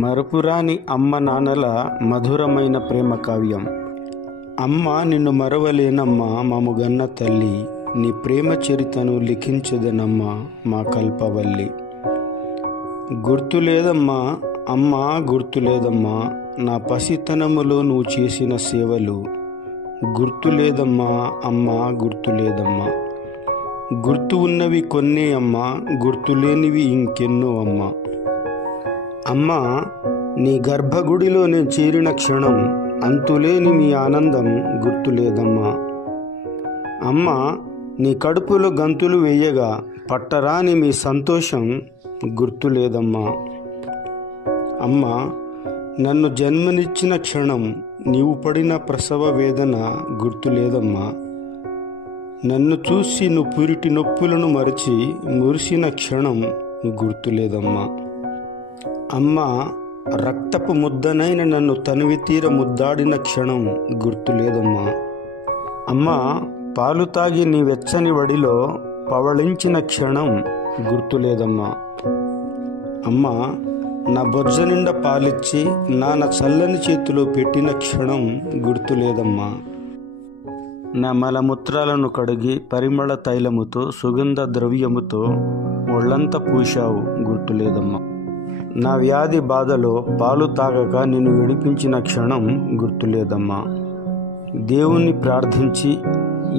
మరపురాని అమ్మ నాన్నల మధురమైన ప్రేమ కావ్యం. అమ్మ నిన్ను మరవలేనమ్మా మముగన్న తల్లి, నీ ప్రేమ చరితను లిఖించదనమ్మా మా కల్పవల్లి. గుర్తులేదమ్మా అమ్మా, గుర్తులేదమ్మా నా పసితనములో నువ్వు చేసిన సేవలు. గుర్తులేదమ్మా అమ్మా, గుర్తులేదమ్మా. గుర్తు ఉన్నవి కొన్నే అమ్మా, గుర్తులేనివి ఇంకెన్నో అమ్మా. అమ్మా నీ గర్భగుడిలో నేను చేరిన క్షణం, అంతులేని మీ ఆనందం గుర్తులేదమ్మా. అమ్మా నీ కడుపులో గంతులు వేయగా పట్టరాని మీ సంతోషం గుర్తులేదమ్మా. అమ్మా నన్ను జన్మనిచ్చిన క్షణం, నీవు పడిన ప్రసవ వేదన గుర్తులేదమ్మా. నన్ను చూసి నువ్వు పురిటి నొప్పులను మరచి మురిసిన క్షణం గుర్తులేదమ్మా. అమ్మ రక్తపు ముద్దనైన నన్ను తనివి తీర ముద్దాడిన క్షణం గుర్తులేదమ్మా. అమ్మ పాలు తాగి నీ వెచ్చని వడిలో పవళించిన క్షణం గుర్తులేదమ్మా. అమ్మ నా బొజ్జ నిండా పాలిచ్చి నాన్న చల్లని చేతిలో పెట్టిన క్షణం గుర్తులేదమ్మా. నా మలమూత్రాలను కడిగి పరిమళ తైలముతో సుగంధ ద్రవ్యముతో ఒళ్ళంతా పూశావు గుర్తులేదమ్మా. నా వ్యాధి బాధలో పాలు తాగక నిన్ను విడిపించిన క్షణం గుర్తులేదమ్మా. దేవుణ్ణి ప్రార్థించి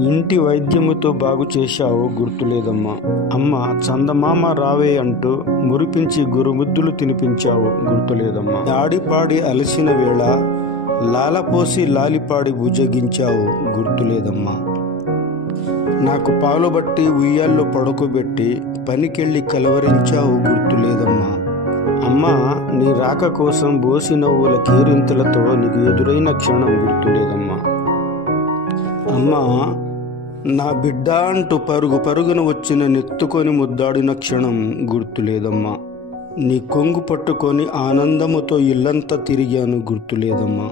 ఇంటి వైద్యముతో బాగు చేశావు గుర్తులేదమ్మా. అమ్మ చందమామ రావే అంటూ మురిపించి గురుముద్దులు తినిపించావు గుర్తులేదమ్మా. ఆడిపాడి అలసిన వేళ లాలపోసి లాలిపాడి బుజ్జగించావు గుర్తులేదమ్మా. నాకు పాలు బట్టి ఉయ్యాల్లో పడుకోబెట్టి పనికెళ్ళి కలవరించావు గుర్తులేదమ్మా. అమ్మా నీ రాక కోసం బోసి నవ్వుల కేరింతలతో నీకు ఎదురైన క్షణం గుర్తులేదమ్మా. అమ్మా నా బిడ్డ అంటూ పరుగు పరుగున వచ్చిన నెత్తుకొని ముద్దాడిన క్షణం గుర్తులేదమ్మా. నీ కొంగు పట్టుకొని ఆనందముతో ఇల్లంతా తిరిగాను గుర్తులేదమ్మా.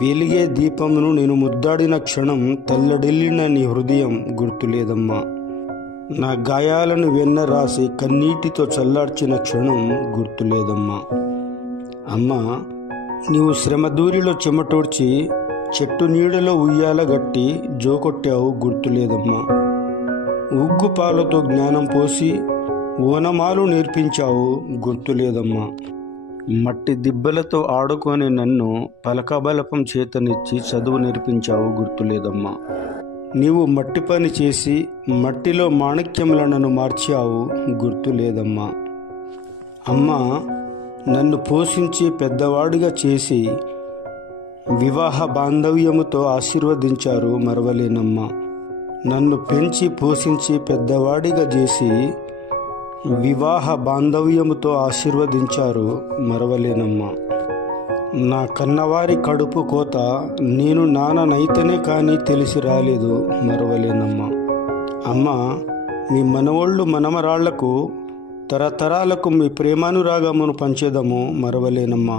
వెలిగే దీపమును నేను ముద్దాడిన క్షణం తల్లడిల్లిన నీ హృదయం గుర్తులేదమ్మా. నా గాయాలను వెన్న రాసి కన్నీటితో చల్లార్చిన క్షణం గుర్తులేదమ్మా. అమ్మా నీవు శ్రమదూరిలో చెమటోడ్చి చెట్టు నీడలో ఉయ్యాల గట్టి జోకొట్టావు గుర్తులేదమ్మా. ఉగ్గు పాలతో జ్ఞానం పోసి ఓనమాలు నేర్పించావు గుర్తులేదమ్మా. మట్టి దిబ్బలతో ఆడుకొని నన్ను పలకబలపం చేతనిచ్చి చదువు నేర్పించావు గుర్తులేదమ్మా. నీవు మట్టి పని చేసి మట్టిలో మాణిక్యములను మార్చావు గుర్తులేదమ్మా. అమ్మా నన్ను పోషించి పెద్దవాడిగా చేసి వివాహ బాంధవ్యముతో ఆశీర్వదించారు మరవలేనమ్మా. నన్ను పెంచి పోషించి పెద్దవాడిగా చేసి వివాహ బాంధవ్యముతో ఆశీర్వదించారు మరవలేనమ్మా. నా కన్నవారి కడుపు కోత నేను నాన్ననైతేనే కానీ తెలిసి రాలేదు మరవలేనమ్మా. అమ్మ మీ మనవళ్ళు మనమరాళ్లకు తరతరాలకు మీ ప్రేమానురాగమును పంచేదము మరవలేనమ్మా.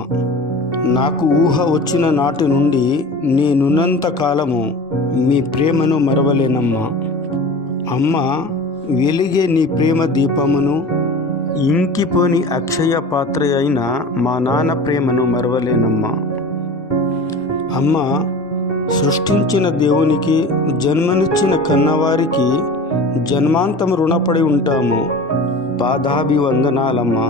నాకు ఊహ వచ్చిన నాటి నుండి నేనున్నంత కాలము మీ ప్రేమను మరవలేనమ్మా. అమ్మ వెలిగే నీ ప్రేమ దీపమును, ఇంకిపోని అక్షయ పాత్ర అయిన మా నాన్న ప్రేమను మరవలేనమ్మా. అమ్మ సృష్టించిన దేవునికి జన్మనిచ్చిన కన్నవారికి జన్మాంతం రుణపడి ఉంటాము. పాదాభివందనాలమ్మా.